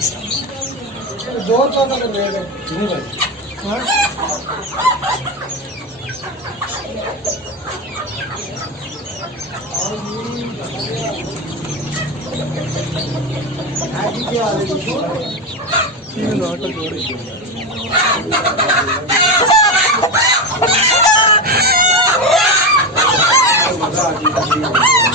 दो तो ना ले ले नहीं भाई हाँ आज ही क्या आ रही है तीन लौट जोड़ी मजा आ गई